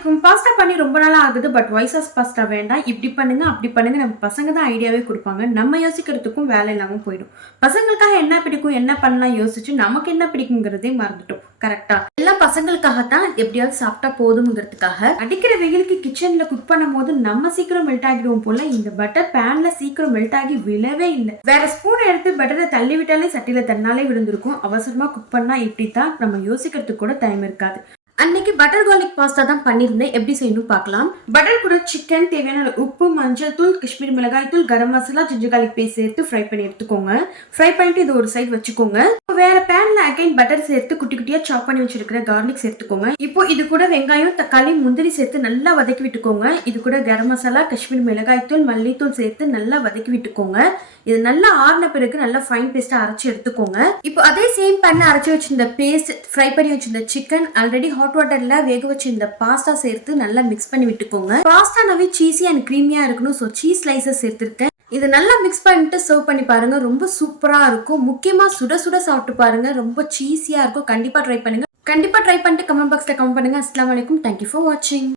அஸ்ஸலாமு பாஸ்தா பண்ணி ரொம்ப நாள் ஆகுது. பட் ஒயிட் சாஸ் பாஸ்தா வேண்டாம். இப்படி பண்ணுங்க, அப்படி பண்ணுங்க. நம்ம பசங்க தான் ஐடியாவே குடுப்பாங்க. நம்ம யோசிக்கிறதுக்கும் வேலை இல்லாம போயிடும். பசங்களுக்காக என்ன பிடிக்கும், என்ன பண்ணலாம் யோசிச்சு நமக்கு என்ன பிடிக்குங்கிறதே மறந்துட்டோம். கரெக்ட்டா? எல்லாம் பசங்களுக்காக தான் எப்படியாவது சாப்பிட்டா போதும்ங்கிறதுக்காக. அடிக்கிற வெயிலுக்கு கிச்சன்ல குக் பண்ணும்போது நம்ம சீக்கிரம் மெல்ட் ஆகிடுவோம் போல. இந்த பட்டர் பேன்ல சீக்கிரம் மெல்ட் ஆகி விழவே இல்லை. வேற ஸ்பூன் எடுத்து பட்டரை தள்ளி விட்டாலே சட்டியில தன்னாலே விழுந்திருக்கும். அவசரமா குக் பண்ணா இப்படி தான் நம்ம யோசிக்கிறதுக்கு கூட டைம் இருக்காது. அன்னைக்கு பட்டர் கார்லிக் பாஸ்தா தான் பண்ணியிருந்தேன். எப்படி செய்யணும் பார்க்கலாம். பட்டர் கூட சிக்கன், தேவையான உப்பு, மஞ்சள் தூள், காஷ்மீரி மிளகாய் தூள், garam masala, ginger garlic paste சேர்த்து ஃப்ரை பண்ணி எடுத்துக்கோங்க. ஃப்ரை பண்ணிட்டு இது ஒரு சைடு வச்சுக்கோங்க. வேற பேன்ல அகைன் பட்டர் சேர்த்து குட்டி குட்டியா சாப் பண்ணி வச்சிருக்கிற கார்லிக் சேர்த்துக்கோங்க. இப்போ இது கூட வெங்காயம், தக்காளி, முந்திரி சேர்த்து நல்லா வதக்கி விட்டுக்கோங்க. இது கூட கரம் மசாலா, காஷ்மீரி மிளகாய் தூள், மல்லித்தூள் சேர்த்து நல்லா வதக்கி விட்டுக்கோங்க. இது நல்லா ஆறின பிறகு நல்லா ஃபைன் பேஸ்டா அரைச்சு எடுத்துக்கோங்க. இப்போ அதே சேம் பேன்ல அரைச்சு வச்சிருந்த பேஸ்ட், ஃப்ரை பண்ணி வச்சிருந்த சிக்கன், ஆல்ரெடி ஹாட் வாட்டர்ல வேக வச்சிருந்த பாஸ்தா சேர்த்து நல்லா மிக்ஸ் பண்ணி விட்டுக்கோங்க. பாஸ்தானாவே சீஸி அண்ட் கிரீமியா இருக்கணும். ஸோ சீஸ் ஸ்லைசஸ் சேர்த்திருக்கேன். இது நல்லா மிக்ஸ் பண்ணிட்டு சர்வ் பண்ணி பாருங்க. ரொம்ப சூப்பரா இருக்கும். முக்கியமா சுட சுட சாப்பிட்டு பாருங்க. ரொம்ப சீஸியா இருக்கும். கண்டிப்பா ட்ரை பண்ணுங்க. கண்டிப்பா ட்ரை பண்ணிட்டு கமெண்ட் பாக்ஸ்ல கமெண்ட் பண்ணுங்க. அஸ்ஸலாமு அலைக்கும். தேங்க்யூ ஃபார் வாட்சிங்.